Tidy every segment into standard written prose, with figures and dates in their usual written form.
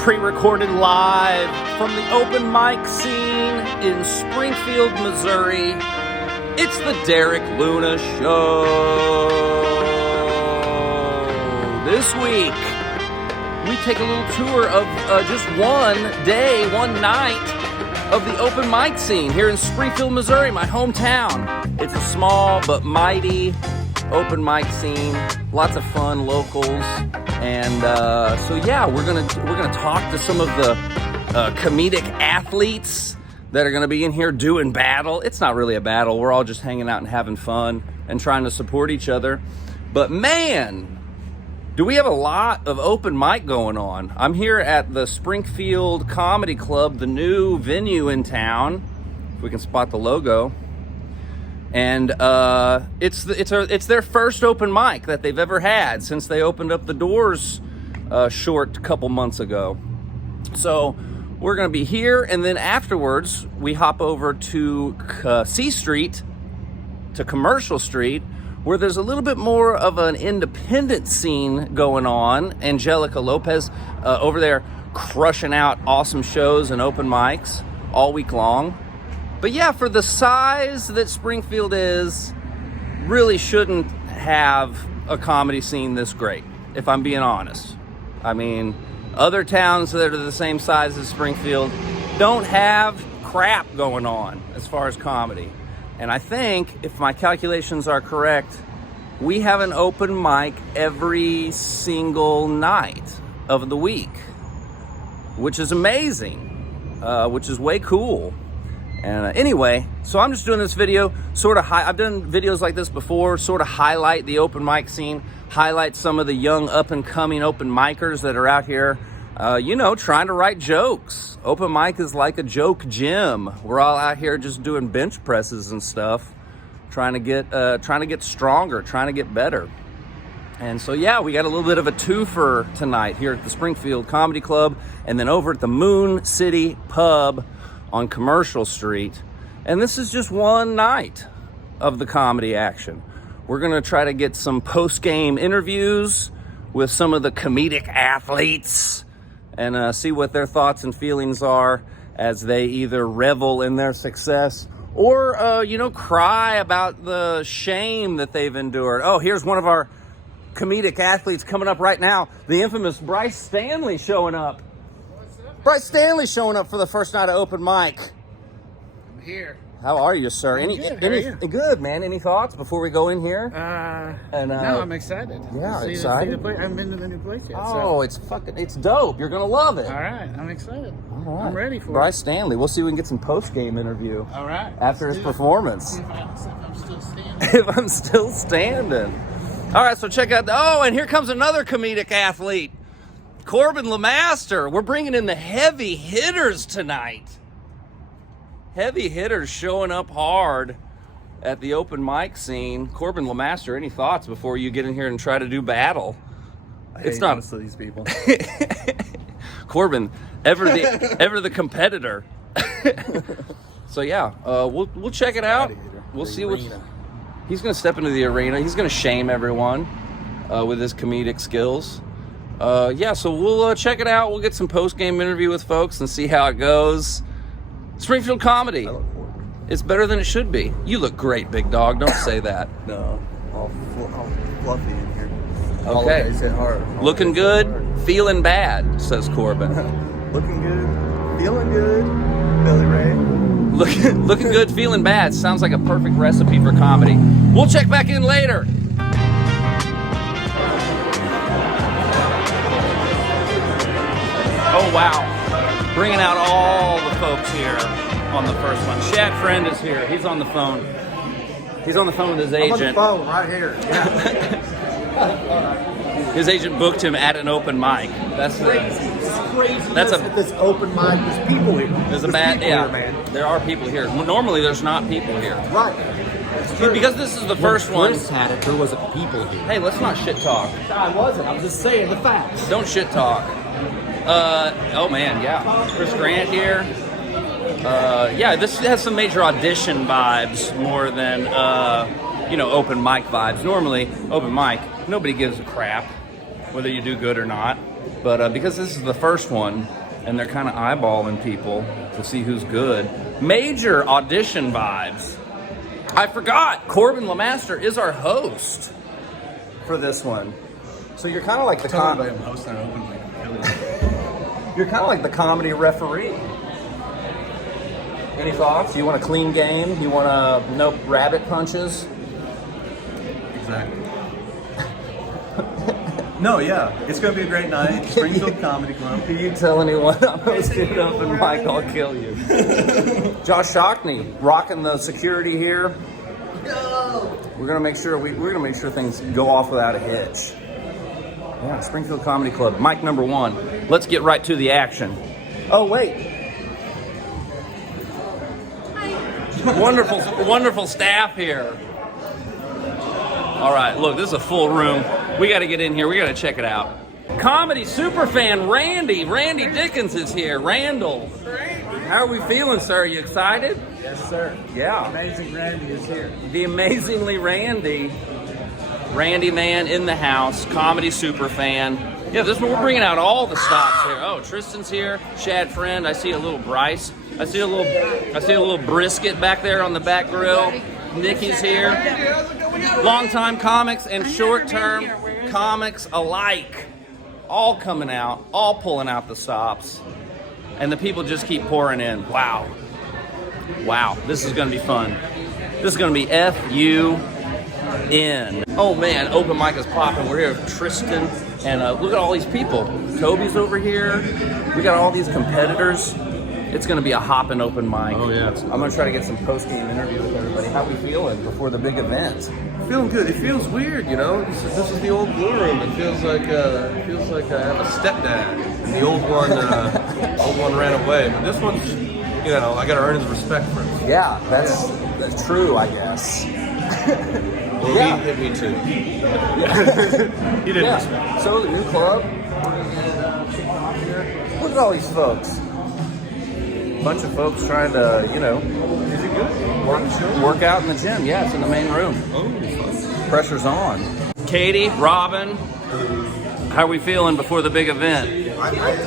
pre-recorded live from the open mic scene in Springfield, Missouri. It's the Derek Luna Show. This week, we take a little tour of just one day, one night of the open mic scene here in Springfield, Missouri, my hometown. It's a small but mighty open mic scene, lots of fun locals. And so yeah, we're gonna talk to some of the comedic athletes that are gonna be in here doing battle. It's not really a battle. We're all just hanging out and having fun and trying to support each other. But man, do we have a lot of open mic going on. I'm here at the Springfield Comedy Club, the new venue in town. If we can spot the logo. And it's their first open mic that they've ever had since they opened up the doors short couple months ago. So we're gonna be here, and then afterwards we hop over to C Street, to Commercial Street, where there's a little bit more of an independent scene going on. Angelica Lopez over there crushing out awesome shows and open mics all week long. But yeah, for the size that Springfield is, really shouldn't have a comedy scene this great, if I'm being honest. I mean, other towns that are the same size as Springfield don't have crap going on as far as comedy. And I think, if my calculations are correct, we have an open mic every single night of the week, which is amazing, which is way cool. And anyway, so I'm just doing this video, I've done videos like this before, sort of highlight the open mic scene, highlight some of the young up-and-coming open micers that are out here, trying to write jokes. Open mic is like a joke gym. We're all out here just doing bench presses and stuff, trying to get stronger, trying to get better. And so yeah, we got a little bit of a twofer tonight here at the Springfield Comedy Club, and then over at the Moon City Pub on Commercial Street. And this is just one night of the comedy action. We're gonna try to get some post-game interviews with some of the comedic athletes and see what their thoughts and feelings are as they either revel in their success or, cry about the shame that they've endured. Oh, here's one of our comedic athletes coming up right now, the infamous Bryce Stanley showing up. Bryce Stanley showing up for the first night of open mic. I'm here. How are you, sir? Good, man. Any thoughts before we go in here? No, I'm excited. Yeah, excited. I haven't been to the new place yet. Oh, so. It's dope. You're gonna love it. All right, I'm excited. All right. I'm ready for Bryce Stanley. We'll see if we can get some post-game interview. All right. After his performance. If I'm still standing. If I'm still standing. All right, so check out. And here comes another comedic athlete. Corbin LeMaster. We're bringing in the heavy hitters tonight. Heavy hitters showing up hard at the open mic scene. Corbin LeMaster, any thoughts before you get in here and try to do battle? It's not most of these people. Corbin, ever the competitor. So yeah, we'll check it out. We'll see what he's going to step into the arena. He's going to shame everyone with his comedic skills. So we'll check it out. We'll get some post-game interview with folks and see how it goes. Springfield Comedy. It's better than it should be. You look great, big dog. Don't say that. No, all fluffy in here. Okay. Holidays hit hard. Looking good, feeling bad, says Corbin. Looking good, feeling good, Billy Ray. Looking good, feeling bad. Sounds like a perfect recipe for comedy. We'll check back in later. Oh, wow. Bringing out all the folks here on the first one. Shad Friend is here. He's on the phone. He's on the phone with his agent. I'm on the phone right here. Yeah. His agent booked him at an open mic. That's crazy. It's crazy. That's at this open mic. There's people here. There's people here, man. There are people here. Normally, there's not people here. Right. Because this is the first one. Chris had it, there wasn't people here. Hey, let's not shit talk. I wasn't. I'm just saying the facts. Don't shit talk. Oh man, yeah. Chris Grant here. This has some major audition vibes more than open mic vibes. Normally, open mic, nobody gives a crap whether you do good or not. But because this is the first one, and they're kind of eyeballing people to see who's good, major audition vibes. I forgot, Corbin LeMaster is our host for this one. So you're kind of like the you're kind of like the comedy referee. Any thoughts? You want a clean game? You want no rabbit punches? Exactly. No, yeah, it's going to be a great night. Springfield Comedy Club. If you tell anyone I'm hosting open mic, I'll kill you. Josh Shockney rocking the security here. No. We're gonna make sure things go off without a hitch. Yeah, Springfield Comedy Club, mic number 1. Let's get right to the action. Oh wait. Wonderful staff here. All right, look, this is a full room. We got to get in here. We got to check it out. Comedy superfan Randy Dickens is here. Randall, how are we feeling, sir? Are you excited? Yes, sir. Yeah. Amazing Randy is here. The amazingly Randy man in the house. Comedy superfan. Yeah, this one we're bringing out all the stops here. Oh, Tristan's here. Shad Friend. I see a little Bryce. I see a little brisket back there on the back grill. Nikki's here. Longtime comics and short-term comics alike. All coming out, all pulling out the stops. And the people just keep pouring in. Wow, this is gonna be fun. This is gonna be F-U-N. Oh man, open mic is popping. We're here with Tristan, and look at all these people. Toby's over here. We got all these competitors. It's going to be a hopping open mic. Oh, yeah. I'm going to try to get some post-game interview with everybody. How we feeling before the big event? Feeling good. It feels weird, you know. This is the old Blue Room. It feels like I have a stepdad. And the old one ran away. But this one's, you know, I got to earn his respect first. Yeah, that's true, I guess. Well, Yeah. he hit me too. He didn't respect. So the new club. Look at all these folks. Bunch of folks trying to, you know, work out in the gym. Yeah, it's in the main room. Pressure's on. Katie, Robin, how are we feeling before the big event? I'm good.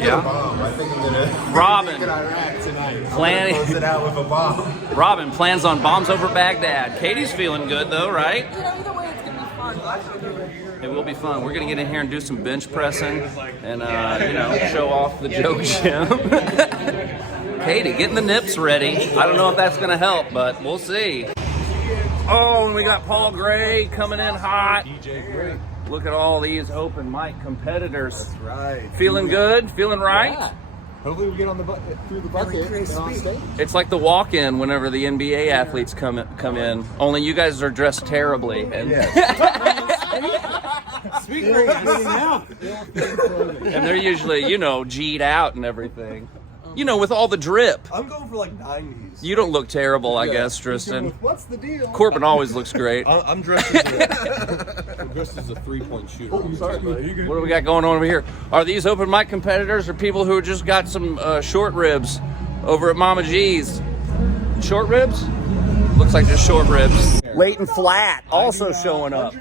Yeah. I think I'm gonna Robin, Iraq tonight. Close it out with a bomb. Robin plans on bombs over Baghdad. Katie's feeling good though, right? Either way, it's gonna be fun. It will be fun. We're gonna get in here and do some bench pressing and you know, show off the joke gym. Katie, getting the nips ready. I don't know if that's gonna help, but we'll see. Oh, and we got Paul Gray coming in hot. DJ Gray. Look at all these open mic competitors. That's right. Feeling good? Feeling right? Yeah. Hopefully we get on through the bucket and on stage. It's like the walk-in whenever the NBA athletes come in. Only you guys are dressed terribly. And, Speaking of now. and they're usually, you know, G'd out and everything. You know, with all the drip. I'm going for like 90s. You don't look terrible, I guess, Tristan. What's the deal? Corbin always looks great. I'm dressed as a 3-point shooter. Oh, sorry, buddy. What do we got going on over here? Are these open mic competitors or people who just got some short ribs over at Mama G's? Short ribs? Looks like just short ribs. Leighton Flat also showing up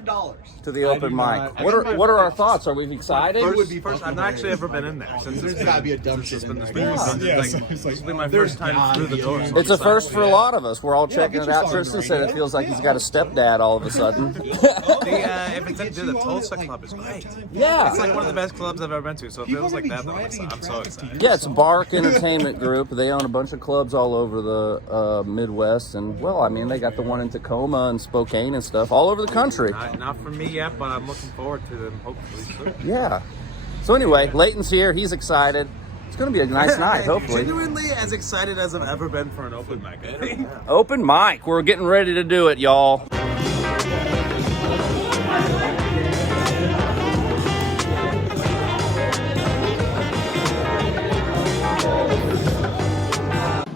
to the open mic. What are our thoughts? Are we excited? First, I've not actually ever been in there since There's gotta be a dumb shit in there. This will be my first time through the door. It's a first for a lot of us. We're all checking it out. Tristan said it feels like he's got a stepdad all of a sudden. If it's the Tulsa Club is great. Yeah. It's like one of the best clubs I've ever been to. So if it was like that, then I'm so excited. Yeah, it's a Bark Entertainment Group. They own a bunch of clubs all over the Midwest. And, well, I mean, they got the one in Tacoma and Spokane and stuff all over the country. Not for me yet, but I'm looking forward to them hopefully soon. Yeah. So anyway, Leighton's here. He's excited. It's going to be a nice night, hopefully. Genuinely as excited as I've ever been for an open mic. Open mic. We're getting ready to do it, y'all.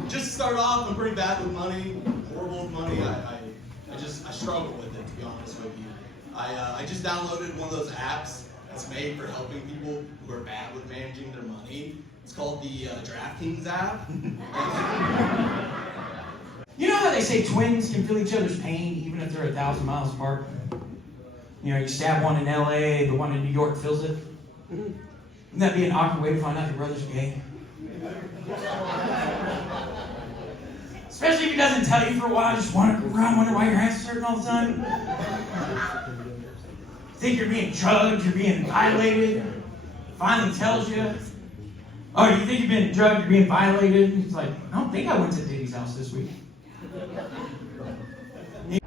Just start off, I'm pretty bad with money, horrible with money. I struggle with it, to be honest with you. I just downloaded one of those apps that's made for helping people who are bad with managing their money. It's called the DraftKings app. You know how they say twins can feel each other's pain even if they're 1,000 miles apart? You know, you stab one in LA, the one in New York feels it. Wouldn't that be an awkward way to find out your brother's gay? Especially if he doesn't tell you for a while, just wander around, wonder why your hands are hurting all the time. Think you're being drugged, you're being violated. Finally tells you. Oh, you think you're being drugged, you're being violated? It's like, I don't think I went to Diddy's house this week.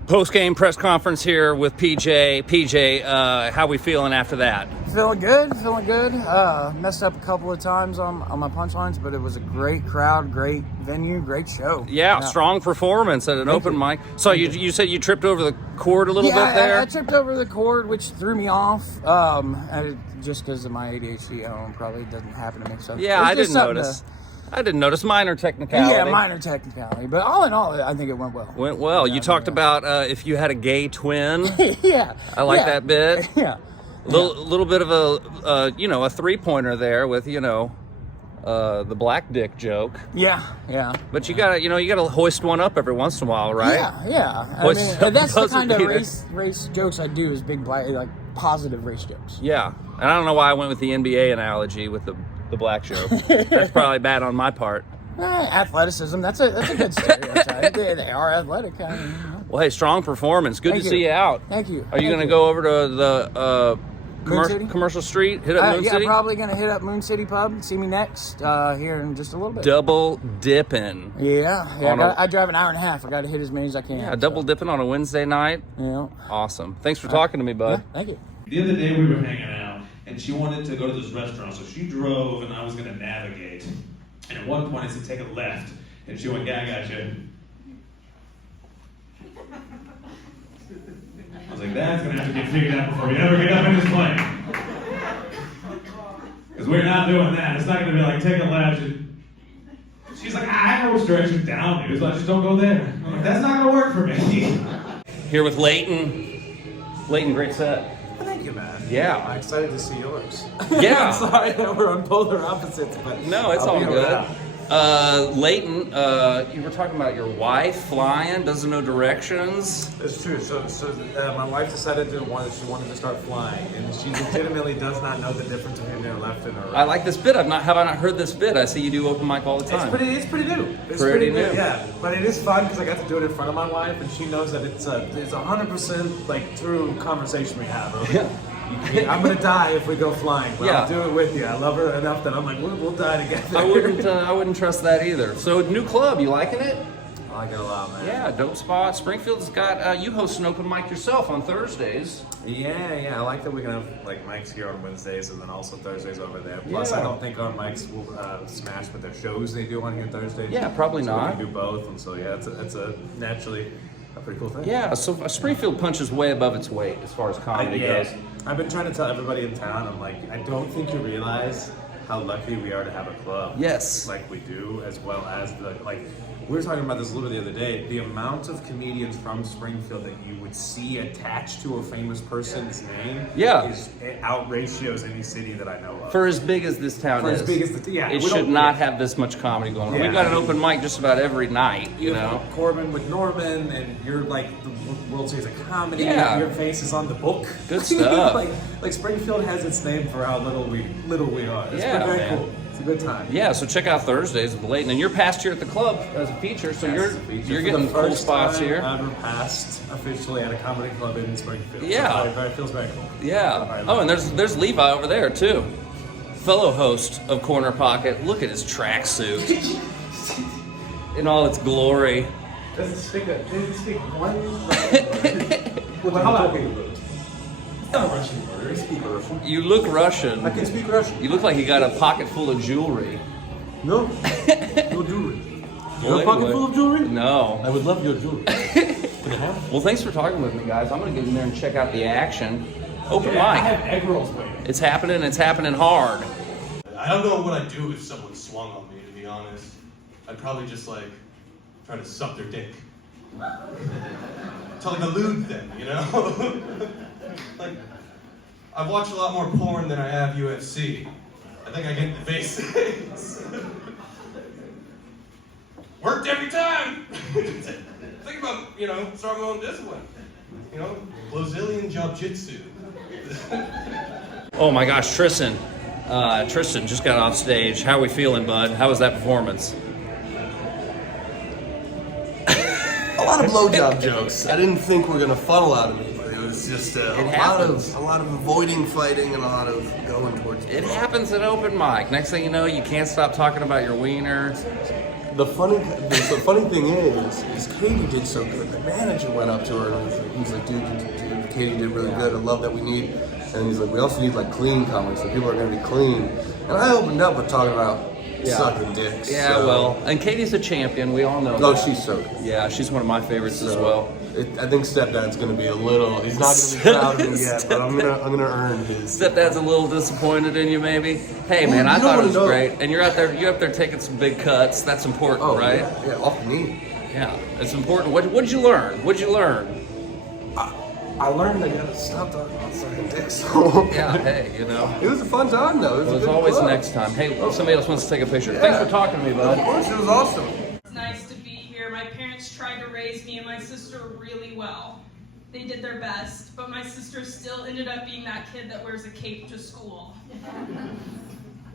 Post-game press conference here with PJ. PJ, how we feeling after that? Feeling good. Messed up a couple of times on my punchlines, but it was a great crowd, great venue, great show. Yeah, strong performance at an open mic. So you said you tripped over the cord a little bit there? I tripped over the cord, which threw me off. Just because of my ADHD, I don't know, probably doesn't happen to me. So yeah, I didn't notice. I didn't notice. Minor technicality. Yeah, minor technicality. But all in all, I think it went well. Went well. You talked about if you had a gay twin. Yeah. I like that bit. Yeah. Little bit of a a 3-pointer there with the black dick joke. Yeah. But you gotta hoist one up every once in a while, right? Yeah. I Hoist mean, that's the doesn't kind of either. race jokes I do, is big black, like positive race jokes. Yeah, and I don't know why I went with the NBA analogy with the black joke. That's probably bad on my part. Athleticism, that's a good stereotype. They are athletic. I mean, Well, hey, strong performance. Good Thank to you. see you out. Thank you. Are you Thank going to you. go over to the Moon City? Commercial Street? Hit up Moon yeah, City? probably going to hit up Moon City Pub. See me next here in just a little bit. Double dipping. Yeah. I drive an hour and a half. I got to hit as many as I can. Yeah, double dipping on a Wednesday night. Yeah. Awesome. Thanks for talking to me, bud. Yeah, thank you. The other day we were hanging out, and she wanted to go to this restaurant, so she drove, and I was going to navigate. And at one point I said, take a left, and she went, yeah, I got you. I was like, that's going to have to get figured out before we ever get up in this plane. Because we're not doing that. It's not going to be like, take a left. She's like, I know which direction down is, so I just don't go there. I'm like, that's not going to work for me. Here with Leighton. Leighton, great set. Thank you, man. Yeah. I'm excited to see yours. Yeah. I'm sorry that we're on polar opposites, but No, it's I'll all be good. around. Leighton, you were talking about your wife flying, doesn't know directions. It's true. So my wife decided she wanted to start flying, and she legitimately does not know the difference between her left and her right. I like this bit. Have I not heard this bit? I see you do open mic all the time. It's pretty new. It's Pretty new. Yeah, but it is fun because I got to do it in front of my wife, and she knows that it's 100% like true conversation we have. I'm gonna die if we go flying, but Yeah. I'll do it with you. I love her enough that I'm like, we'll die together. I wouldn't trust that either. So new club, you liking it? I like it a lot, man. Yeah, dope spot. Springfield's got you host an open mic yourself on Thursdays. Yeah. I like that we can have like mics here on Wednesdays and then also Thursdays over there. Plus, Yeah. I don't think our mics will smash with their shows they do on here Thursdays. Yeah, probably so not. We can do both, and so yeah, it's a naturally a pretty cool thing. Yeah, so Springfield punches way above its weight as far as comedy goes. I've been trying to tell everybody in town, I'm like, I don't think you realize how lucky we are to have a club. Yes. Like we do, as well as we were talking about this a little bit the other day, the amount of comedians from Springfield that you would see attached to a famous person's name is outrageous any city that I know of. For as big as this town is. As big as it should not have this much comedy going on. Yeah. We've got an open mic just about every night, you know. Corbin with Norman, and you're like the World Series of Comedy. Yeah. Your face is on the book. Good stuff. like Springfield has its name for how little we are. It's Yeah, very man. cool. It's a good time. Yeah, so check out Thursdays with Leighton. And you're passed here at the club as a feature, so you're getting cool spots here. I've ever passed officially at a comedy club in Springfield. Yeah. So it feels very cool. Yeah. Oh, and there's Levi over there too. Fellow host of Corner Pocket. Look at his tracksuit in all its glory. Doesn't speak one language. It's not a Russian word. I speak Russian. You look Russian. I can speak Russian. You look like you got a pocket full of jewelry. No. No jewelry. You have a pocket full of jewelry? No. I would love your jewelry. Can I have it? Well, thanks for talking with me, guys. I'm gonna get in there and check out the action. Open I mic. have egg rolls waiting. It's happening hard. I don't know what I'd do if someone swung on me, to be honest. I'd probably just like try to suck their dick. It's like a lewd thing, you know? Like, I've watched a lot more porn than I have UFC. I think I get the basics. Worked every time! Think about, starting my own discipline. Brazilian jiu-jitsu. Oh my gosh, Tristan, Tristan just got off stage. How are we feeling, bud? How was that performance? A lot of blowjob jokes. I didn't think we're gonna funnel out of me, but it was just a lot of avoiding fighting and a lot of going towards. It happens at open mic. Next thing you know, you can't stop talking about your wiener. The funny thing is Katie did so good. The manager went up to her and he's like, dude, Katie did really good. I love that we need. And he's like, we also need like clean comics, so people are gonna be clean. And I opened up with talking about sucking dicks. Yeah, so. well, and Katie's a champion. We all know. Oh, that. she's so good. Yeah, she's one of my favorites as well. I think Stepdad's gonna be a little. He's not gonna be proud of me yet, but I'm gonna earn his. Stepdad's a little disappointed in you, maybe. Hey, man, I thought it was great, and you're up there taking some big cuts. That's important, right? Yeah, off the knee. Yeah, it's important. What'd you learn? I learned I gotta stop talking about sucking dicks. Yeah, hey, you know. It was a fun time though. It was There's always next time. Hey, somebody else wants to take a picture. Yeah. Thanks for talking to me, bud. Of course, it was awesome. It's nice to be here. My parents tried to raise me and my sister really well. They did their best, but my sister still ended up being that kid that wears a cape to school.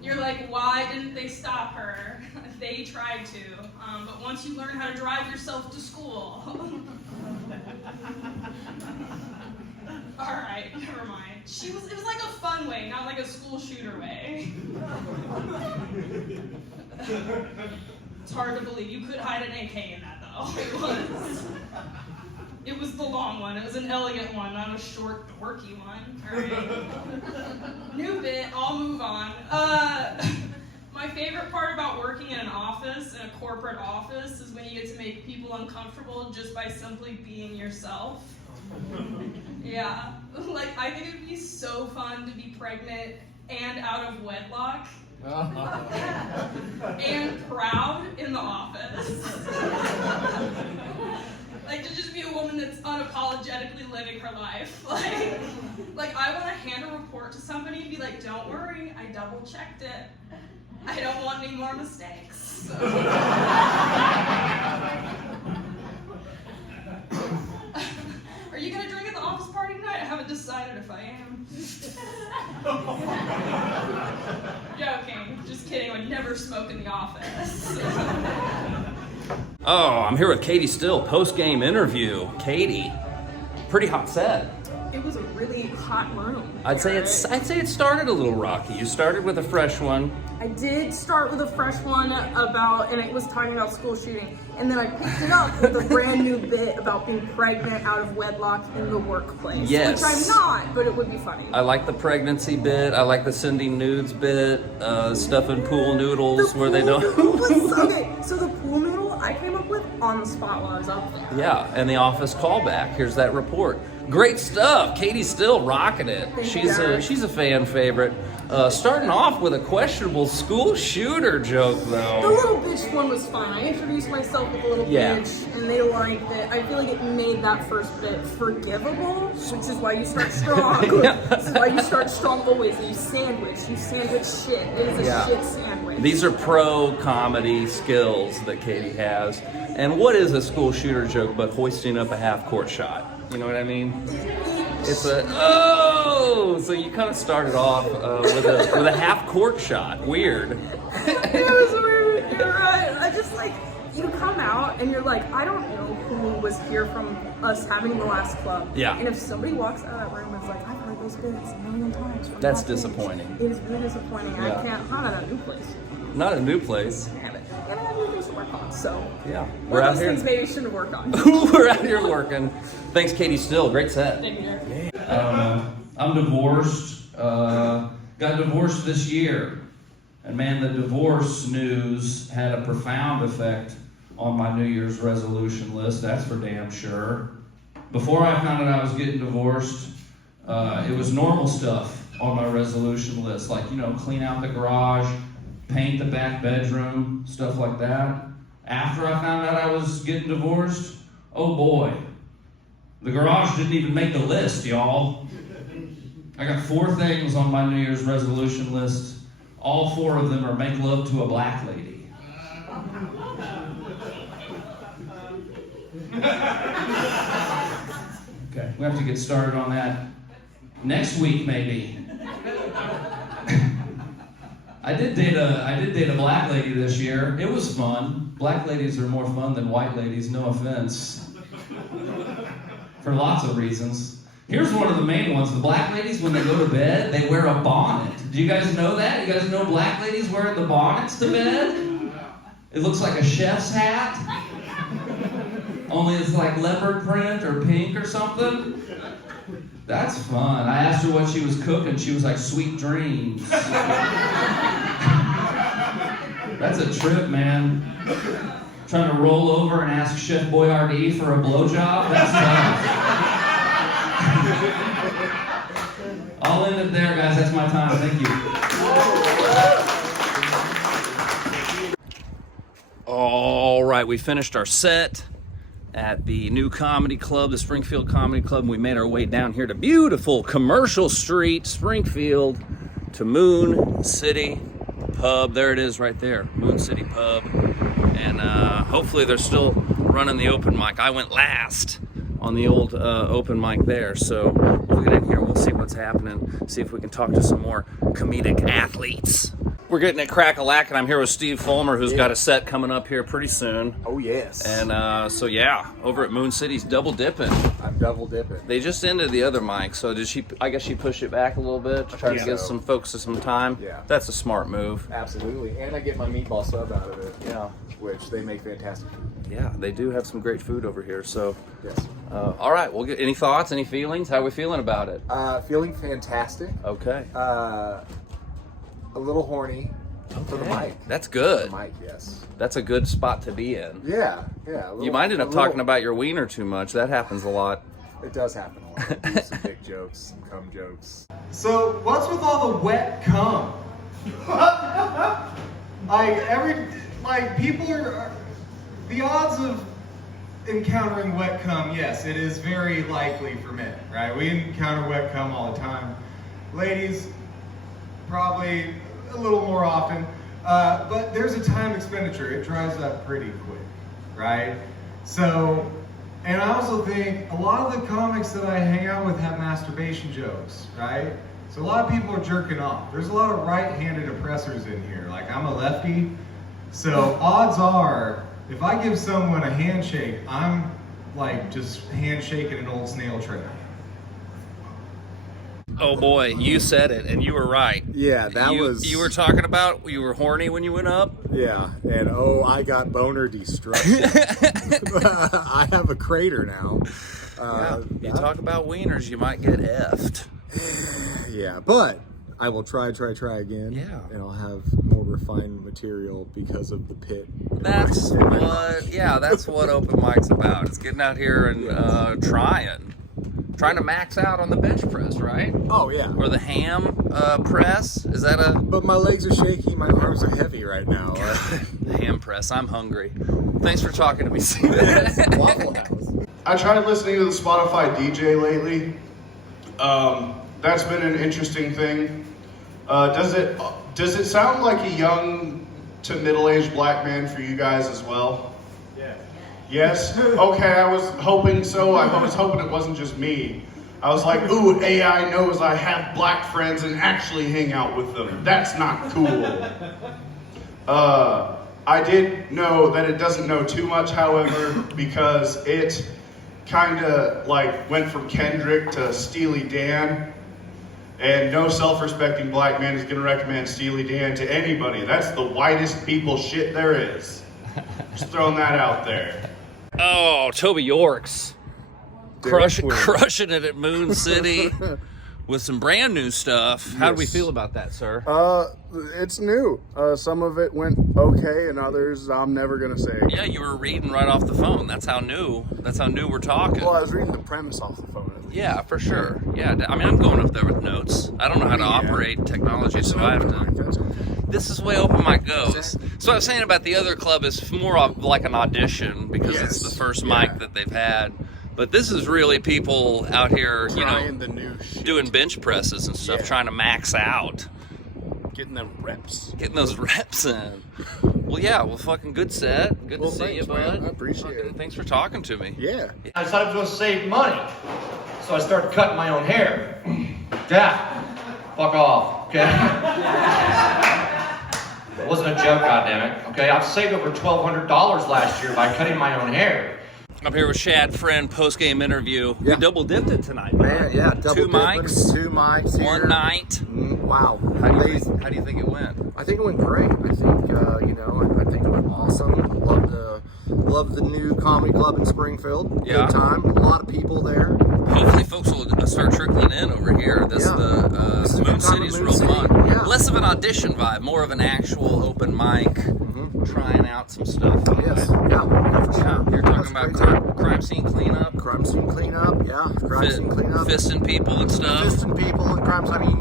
You're like, why didn't they stop her? They tried to, but once you learn how to drive yourself to school. All right, never mind. It was like a fun way, not like a school shooter way. It's hard to believe. You could hide an AK in that though. It was the long one. It was an elegant one, not a short, dorky one. All right. New bit, I'll move on. My favorite part about working in an office, in a corporate office, is when you get to make people uncomfortable just by simply being yourself. Yeah, like I think it would be so fun to be pregnant and out of wedlock. And proud in the office. Like to just be a woman that's unapologetically living her life. Like I want to hand a report to somebody and be like, don't worry, I double checked it. I don't want any more mistakes. Are you gonna drink at the office party tonight? I haven't decided if I am. Joking. Just kidding. I would never smoke in the office. Oh, I'm here with Katie Still, post-game interview. Katie, pretty hot set. It was a really hot room. I'd say it started a little rocky. You started with a fresh one. I did start with a fresh one and it was talking about school shooting, and then I picked it up with a brand new bit about being pregnant out of wedlock in the workplace. Yes. Which I'm not, but it would be funny. I like the pregnancy bit. I like the sending nudes bit. Stuffing pool noodles where they don't. Okay, so the pool noodle I came up with on the spot while I was up there. Yeah, and the office callback. Here's that report. Great stuff. Katie's still rocking it. She's a fan favorite. Starting off with a questionable school shooter joke, though. The little bitch one was fun. I introduced myself with a little bitch, and they liked it. I feel like it made that first bit forgivable, which is why you start strong. This is why you start strong always. And you sandwich shit. It is a shit sandwich. These are pro comedy skills that Katie has. And what is a school shooter joke but hoisting up a half-court shot? You know what I mean? It's so you kind of started off with a half-court shot. Weird. It was weird. You're right. I just you come out and you're like, I don't know who was here from us having the last club. Yeah. And if somebody walks out of that room and is like, I've heard those bits a million times. That's disappointing. It is really disappointing. Yeah. I can't. Not at a new place. Not a new place. Damn it. And I have new things to work on. So yeah, we're out here. Things maybe shouldn't have worked on. We're out here working. Thanks, Katie Still. Great set. Thank you. I'm divorced. Got divorced this year. And man, the divorce news had a profound effect on my New Year's resolution list. That's for damn sure. Before I found out I was getting divorced, it was normal stuff on my resolution list. Like, clean out the garage, paint the back bedroom, stuff like that. After I found out I was getting divorced, oh boy. The garage didn't even make the list, y'all. I got 4 things on my New Year's resolution list. All 4 of them are make love to a black lady. Okay, we have to get started on that next week, maybe. I did date a black lady this year. It was fun. Black ladies are more fun than white ladies, no offense. For lots of reasons. Here's one of the main ones. The black ladies, when they go to bed, they wear a bonnet. Do you guys know that? You guys know black ladies wearing the bonnets to bed? It looks like a chef's hat. Only it's like leopard print or pink or something. That's fun. I asked her what she was cooking. She was like, sweet dreams. That's a trip, man. Trying to roll over and ask Chef Boyardee for a blowjob? That's tough. I'll end it there, guys. That's my time. Thank you. All right, we finished our set at the new comedy club, the Springfield Comedy Club. We made our way down here to beautiful Commercial Street, Springfield, to Moon City Pub. There it is right there, Moon City Pub. And hopefully they're still running the open mic. I went last on the old open mic there. So we'll get in here, we'll see what's happening, see if we can talk to some more comedic athletes. We're getting at Crack-a-Lack, and I'm here with Steve Fulmer, who's got a set coming up here pretty soon. Oh, yes. And so, yeah, over at Moon City's double dipping. I'm double dipping. They just ended the other mic, so did she? I guess she pushed it back a little bit to try to give some folks some time. Yeah. That's a smart move. Absolutely. And I get my meatball sub out of it. Yeah. Which they make fantastic food. Yeah, they do have some great food over here, so. Yes. All right, we'll get any thoughts, any feelings? How are we feeling about it? Feeling fantastic. Okay. A little horny for the mic. That's good. The mic, yes. That's a good spot to be in. Yeah. You might end up talking about your wiener too much. That happens a lot. It does happen a lot. Some big jokes, some cum jokes. So what's with all the wet cum? People are the odds of encountering wet cum. Yes, it is very likely for men, right? We encounter wet cum all the time. Ladies, probably a little more often, but there's a time expenditure. It dries up pretty quick, right? So, and I also think a lot of the comics that I hang out with have masturbation jokes, right? So a lot of people are jerking off. There's a lot of right-handed oppressors in here. Like, I'm a lefty, so odds are, if I give someone a handshake, I'm like just handshaking an old snail trail. Oh boy, you said it, and you were right. Yeah, You were talking about you were horny when you went up. Yeah, and I got boner destruction. I have a crater now. You talk about wieners, you might get effed. Yeah, but I will try again. Yeah, and I'll have more refined material because of the pit. That's what open mic's about. It's getting out here and trying to max out on the bench press, right? Oh yeah. Or the ham press. Is that a? But my legs are shaky. My arms are heavy right now. The ham press. I'm hungry. Thanks for talking to me, Steven. Waffle House. I tried listening to the Spotify DJ lately. That's been an interesting thing. Does it sound like a young to middle-aged black man for you guys as well? Yes? Okay, I was hoping so. I was hoping it wasn't just me. I was like, ooh, AI knows I have black friends and actually hang out with them. That's not cool. I did know that it doesn't know too much, however, because it kind of like went from Kendrick to Steely Dan. And no self-respecting black man is going to recommend Steely Dan to anybody. That's the whitest people shit there is. Just throwing that out there. Oh, Toby Yorks. Crushing it at Moon City with some brand new stuff. How do we feel about that, sir? It's new. Some of it went okay, and others I'm never gonna say. Yeah, you were reading right off the phone. That's how new we're talking. Well, I was reading the premise off the phone. Yeah, for sure. Yeah, I mean, I'm going up there with notes. I don't know how to operate technology, so I have to. This is the way open mic goes. So I was saying about the other club is more of like an audition because it's the first mic that they've had. But this is really people out here, doing bench presses and stuff, trying to max out. Getting them reps. Getting those reps in. Well, fucking good set. Good to see you, bud. Man. I appreciate it. Thanks for talking to me. Yeah. I decided I was going to save money, so I started cutting my own hair. Dad, fuck off, okay? joke, goddammit. Okay, I've saved over $1,200 last year by cutting my own hair. I'm here with Shad Friend, post-game interview. Yeah. We double dipped it tonight. Man, yeah, double Two mics. Two mics here. One night. Wow. How do you think it went? I think it went great. I think, I think it went awesome. Love the new comedy club in Springfield. Yeah. Good time. A lot of people there. Hopefully folks will start trickling in over here. This Moon City's real fun. Yeah. Less of an audition vibe, more of an actual open mic, trying out some stuff. Yes, yeah, for sure. You're talking about crime scene cleanup? Crime scene cleanup, yeah. Crime scene cleanup. Fisting people and stuff? Fisting people and crimes. I mean,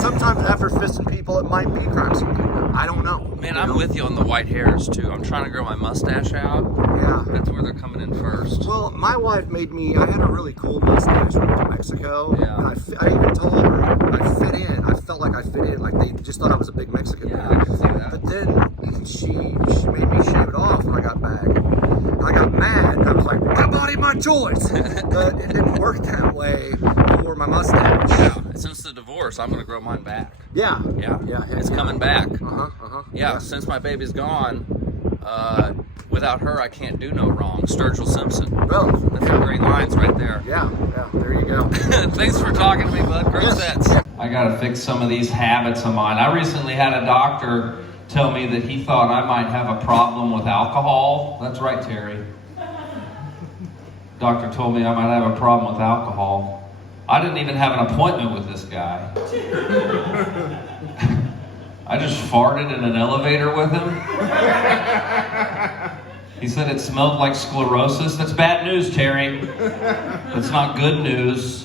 sometimes after fisting people, it might be crime scene cleanup. I don't know. Man, I'm with you on the white hairs, too. I'm trying to grow my mustache out. Yeah. That's where they're coming in first. Well, my wife made me, I had a really cool mustache when I went to Mexico. Yeah. And I even told her I fit in. I felt like I fit in. Like they just thought I was a big Mexican guy. I can see that. But then she made me shave it off when I got back. And I got mad. And I was like, my body, my choice. But it didn't work that way for my mustache. Yeah. Since the divorce, I'm going to grow mine back. Yeah. Yeah. Yeah. It's coming back. Yeah. Since my baby's gone, without her, I can't do no wrong. Sturgill Simpson. Well, that's some great lines right there. Yeah. There you go. Thanks for talking to me, bud. Great sets. I gotta fix some of these habits of mine. I recently had a doctor tell me that he thought I might have a problem with alcohol. That's right, Terry. Doctor told me I might have a problem with alcohol. I didn't even have an appointment with this guy. I just farted in an elevator with him. He said it smelled like sclerosis. That's bad news, Terry. That's not good news.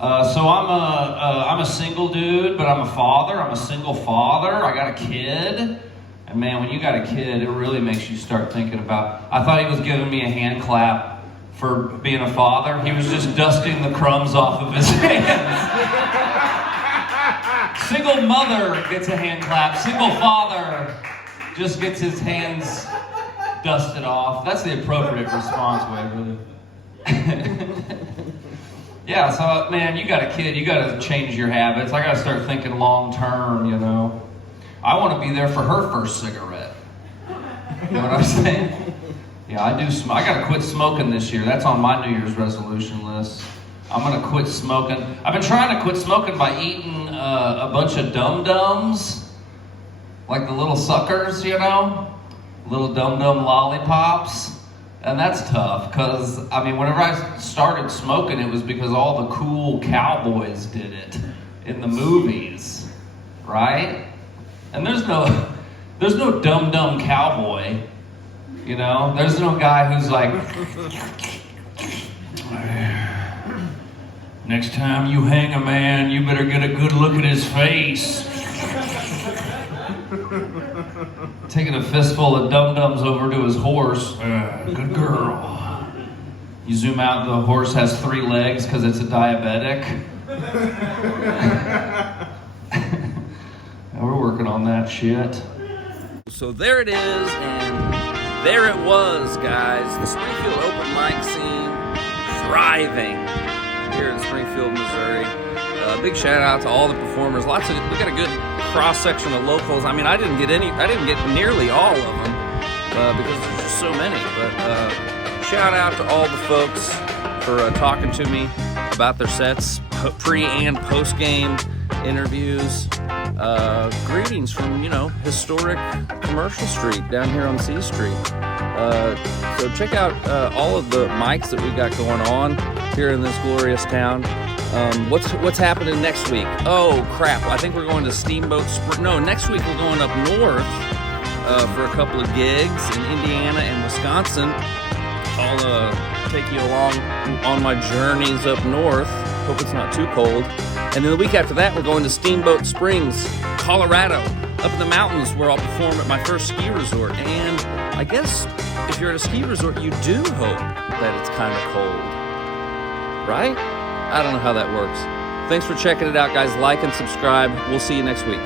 So I'm a single dude, but I'm a father. I'm a single father. I got a kid. And man, when you got a kid, it really makes you start thinking about... I thought he was giving me a hand clap for being a father. He was just dusting the crumbs off of his hands. Single mother gets a hand clap. Single father just gets his hands dusted off. That's the appropriate response, Waverly. Yeah, so man, you got a kid, you got to change your habits. I got to start thinking long term, you know. I want to be there for her first cigarette. You know what I'm saying? Yeah, I do. I got to quit smoking this year. That's on my New Year's resolution list. I'm going to quit smoking. I've been trying to quit smoking by eating a bunch of dum-dums, like the little suckers, you know, little dum-dum lollipops. And that's tough, because, I mean, whenever I started smoking, it was because all the cool cowboys did it in the movies, right? And there's no dumb cowboy, you know? There's no guy who's like, next time you hang a man, you better get a good look at his face. Taking a fistful of dum-dums over to his horse. Good girl. You zoom out, the horse has 3 legs because it's a diabetic. We're working on that shit. So there it is, and there it was, guys. The Springfield open mic scene thriving here in Springfield, Missouri. Big shout out to all the performers. We got a good cross section of locals. I mean, I didn't get nearly all of them because there's just so many. But shout out to all the folks for talking to me about their sets, pre and post game interviews. Greetings from historic Commercial Street down here on C Street. So check out all of the mics that we got going on here in this glorious town. What's happening next week? Oh crap! I think we're going to Steamboat Spring. No, next week we're going up north for a couple of gigs in Indiana and Wisconsin. I'll take you along on my journeys up north. Hope it's not too cold. And then the week after that, we're going to Steamboat Springs, Colorado, up in the mountains, where I'll perform at my first ski resort. And I guess if you're at a ski resort, you do hope that it's kind of cold, right? I don't know how that works. Thanks for checking it out, guys. Like and subscribe. We'll see you next week.